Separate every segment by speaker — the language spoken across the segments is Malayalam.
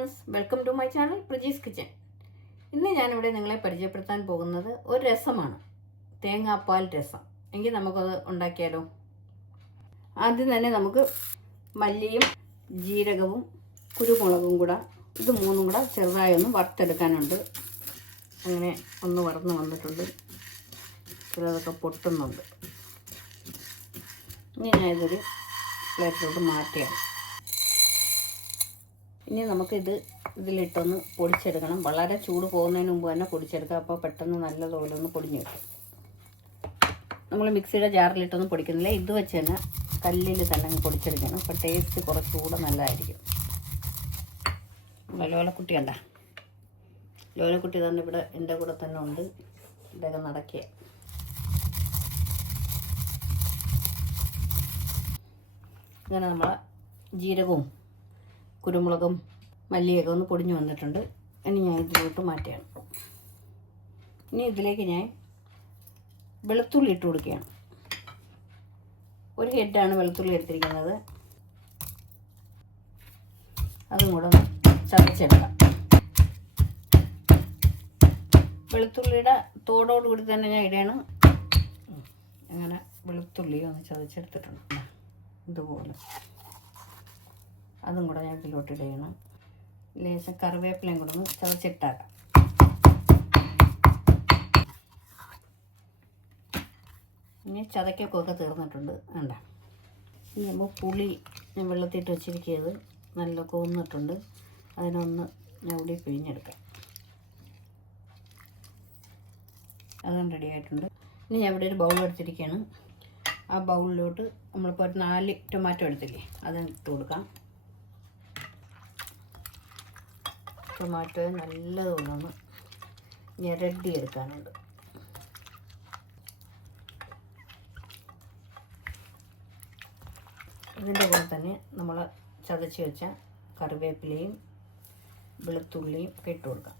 Speaker 1: Friends welcome to my channel Prajee's kitchen ഇന്ന് ഞാനിവിടെ നിങ്ങളെ പരിചയപ്പെടുത്താൻ പോകുന്നത് ഒരു രസമാണ്. തേങ്ങാപ്പാൽ രസം. എങ്കിൽ നമുക്കത് ഉണ്ടാക്കിയാലോ? ആദ്യം തന്നെ നമുക്ക് മല്ലിയും ജീരകവും കുരുമുളകും കൂടെ ഇത് മൂന്നും കൂടെ ചെറുതായി ഒന്ന് വറുത്തെടുക്കാനുണ്ട്. അങ്ങനെ ഒന്ന് വറന്ന് വന്നിട്ടുണ്ട്. ചിലതൊക്കെ പൊട്ടുന്നുണ്ട്. ഇനി ഞാനിതൊരു പ്ലേറ്റിലോട്ട് മാറ്റുകയാണ്. ഇനി നമുക്കിത് ഇതിലിട്ടൊന്ന് പൊടിച്ചെടുക്കണം. വളരെ ചൂട് പോകുന്നതിന് മുമ്പ് തന്നെ പൊടിച്ചെടുക്കുക അപ്പോൾ പെട്ടെന്ന് നല്ല ഒന്ന് പൊടിഞ്ഞു കിട്ടും. നമ്മൾ മിക്സിയുടെ ജാറിലിട്ടൊന്നും പൊടിക്കുന്നില്ല. ഇത് വെച്ച് തന്നെ കല്ലിൽ തന്നെ പൊടിച്ചെടുക്കണം. അപ്പോൾ ടേസ്റ്റ് കുറച്ചുകൂടെ നല്ലതായിരിക്കും. ലോലക്കുട്ടി കണ്ട? ലോലക്കുട്ടി തന്നെ ഇവിടെ എന്റെ കൂടെ തന്നെ ഉണ്ട്. ഇതൊക്കെ നടക്കുക. ഇങ്ങനെ നമ്മൾ ജീരകവും കുരുമുളകും മല്ലിയൊക്കെ ഒന്ന് പൊടിഞ്ഞു വന്നിട്ടുണ്ട്. ഇനി ഞാൻ ഇതിലോട്ട് മാറ്റുകയാണ്. ഇനി ഇതിലേക്ക് ഞാൻ വെളുത്തുള്ളി ഇട്ട് കൊടുക്കുകയാണ്. ഒരു ഹെഡാണ് വെളുത്തുള്ളി എടുത്തിരിക്കുന്നത്. അതും കൂടെ ചതച്ചെടുക്കാം. വെളുത്തുള്ളിയുടെ തോടോടുകൂടി തന്നെ ഞാൻ ഇടയാണ് അങ്ങനെ വെളുത്തുള്ളി ഒന്ന് ചതച്ചെടുത്തിട്ടുണ്ട്. ഇതുപോലെ. അതും കൂടെ ഞാൻ ഇതിലോട്ട് ഇടയണം ലേശം കറിവേപ്പിലയും കൂടെ ഒന്ന് ചതച്ചിട്ടാക്കാം. ഇനി ചതക്കൊക്കെ തീർന്നിട്ടുണ്ട്. വേണ്ട ഇനി നമ്മൾ പുളി ഞാൻ വെള്ളത്തിട്ട് വെച്ചിരിക്കുന്നത് നല്ല കൊന്നിട്ടുണ്ട്. അതിനൊന്ന് ഞൗടി പിഴിഞ്ഞെടുക്കാം. അതും റെഡി ആയിട്ടുണ്ട്. ഇനി ഞാൻ ഇവിടെ ഒരു ബൗൾ എടുത്തിരിക്കുകയാണ്. ആ ബൗളിലോട്ട് നമ്മളിപ്പോൾ ഒരു നാല് ടൊമാറ്റോ എടുത്തില്ലേ അത് ഇട്ട് കൊടുക്കാം. ടൊമാറ്റോ നല്ലതുപോലെ ഒന്ന് ഞെരടി എടുക്കാനുണ്ട് ഇതിന്റെ കൂടെ തന്നെ നമ്മൾ ചതച്ച് വെച്ച കറിവേപ്പിലയും വെളുത്തുള്ളിയും ഒക്കെ ഇട്ട് കൊടുക്കാം.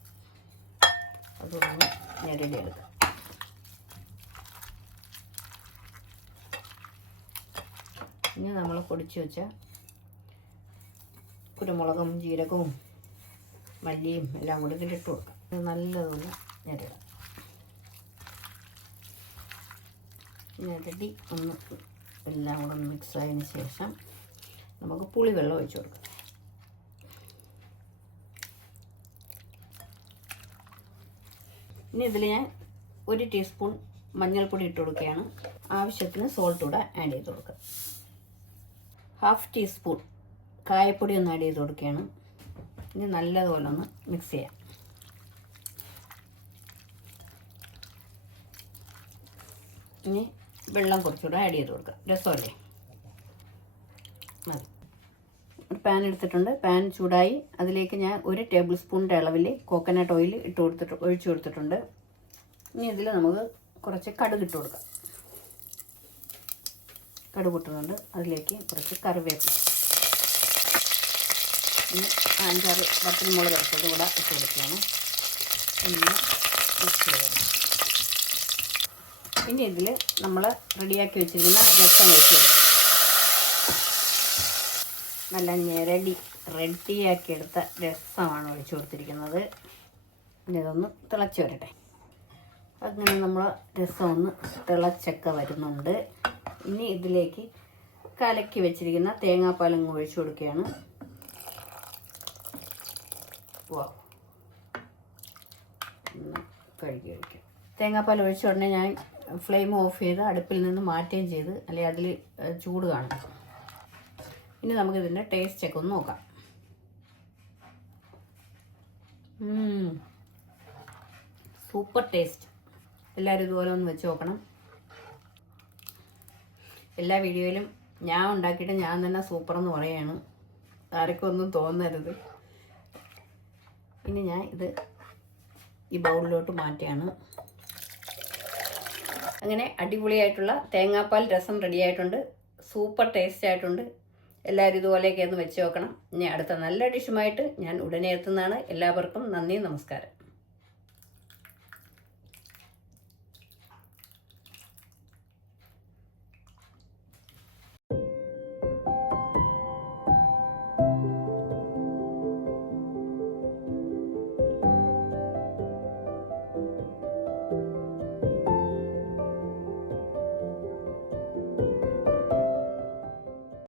Speaker 1: അതൊന്ന് ഞെരടി എടുക്കാം ഇനി നമ്മൾ പൊടിച്ച് വെച്ച കുരുമുളകും ജീരകവും മല്ലിയും എല്ലാം കൂടി ഇതിലിട്ട് കൊടുക്കാം. ഇത് നല്ലതുപോലെ ഞെരടാം ഞെരടി ഒന്ന് എല്ലാം കൂടെ ഒന്ന് മിക്സ് ആയതിന് ശേഷം നമുക്ക് പുളിവെള്ളം ഒഴിച്ചു കൊടുക്കാം. ഇനി ഇതിൽ ഞാൻ ഒരു ടീസ്പൂൺ മഞ്ഞൾപ്പൊടി ഇട്ട് കൊടുക്കുകയാണ്. ആവശ്യത്തിന് സോൾട്ട് കൂടെ ആഡ് ചെയ്ത് കൊടുക്കുക ഹാഫ് ടീസ്പൂൺ കായപ്പൊടി ഒന്ന് ആഡ് ചെയ്ത് കൊടുക്കുകയാണ്. ഇനി നല്ലതുപോലെ ഒന്ന് മിക്സ് ചെയ്യാം. ഇനി വെള്ളം കുറച്ചുകൂടെ ആഡ് ചെയ്ത് കൊടുക്കുക രസമല്ലേ? മതി. പാൻ എടുത്തിട്ടുണ്ട്. പാൻ ചൂടായി. അതിലേക്ക് ഞാൻ ഒരു ടേബിൾ സ്പൂണിന്റെ അളവിൽ കോക്കനട്ട് ഓയിൽ ഇട്ട് കൊടുത്തിട്ട് ഒഴിച്ചു കൊടുത്തിട്ടുണ്ട്. ഇനി ഇതിൽ നമുക്ക് കുറച്ച് കടുക് ഇട്ട് കൊടുക്കാം. കടുക് പൊട്ടുന്നുണ്ട് അതിലേക്ക് കുറച്ച് കറിവേപ്പില. പിന്നെ അഞ്ചാറ് വറ്റൽമുളക് ഇറച്ചത് കൂടെ ഇട്ട് കൊടുക്കുകയാണ്. ഒന്ന് മിക്സ് ചെയ്ത് ഇനി ഇതിൽ നമ്മൾ റെഡിയാക്കി വെച്ചിരിക്കുന്ന രസം ഒഴിച്ച് കൊടുക്കും. നല്ല ഞെരടി റെഡിയാക്കി എടുത്ത രസമാണ് ഒഴിച്ചു കൊടുത്തിരിക്കുന്നത്. ഇനി ഇതൊന്ന് തിളച്ച് വരട്ടെ. അങ്ങനെ നമ്മൾ രസം ഒന്ന് തിളച്ചൊക്കെ വരുന്നുണ്ട്. ഇനി ഇതിലേക്ക് കലക്കി വെച്ചിരിക്കുന്ന തേങ്ങാപ്പാലും ഒഴിച്ചു കൊടുക്കുകയാണ്. വാ ഒന്ന് തേങ്ങാപ്പാൽ ഒഴിച്ച ഉടനെ ഞാൻ ഫ്ലെയിം ഓഫ് ചെയ്ത് അടുപ്പിൽ നിന്ന് മാറ്റുകയും ചെയ്ത് അല്ലെങ്കിൽ അതിൽ ചൂട് കാണും. ഇനി നമുക്കിതിന്റെ ടേസ്റ്റ് ഒക്കെ ഒന്ന് നോക്കാം. സൂപ്പർ ടേസ്റ്റ് എല്ലാവരും ഇതുപോലെ ഒന്ന് വെച്ച് നോക്കണം. എല്ലാ വീഡിയോയിലും ഞാൻ ഉണ്ടാക്കിയിട്ട് ഞാൻ തന്നെ സൂപ്പർ എന്ന് പറയാണ് ആർക്കും ഒന്നും തോന്നരുത്. ഇനി ഞാൻ ഇത് ഈ ബൗളിലോട്ട് മാറ്റിയാണ് അങ്ങനെ അടിപൊളിയായിട്ടുള്ള തേങ്ങാപ്പാൽ രസം റെഡി ആയിട്ടുണ്ട്. സൂപ്പർ ടേസ്റ്റ് ആയിട്ടുണ്ട്. എല്ലാവരും ഇതുപോലെയൊക്കെ ഒന്ന് വെച്ച് നോക്കണം. ഇനി അടുത്ത നല്ല ഡിഷുമായിട്ട് ഞാൻ ഉടനെ എത്തുന്നതാണ്. എല്ലാവർക്കും നന്ദി നമസ്കാരം.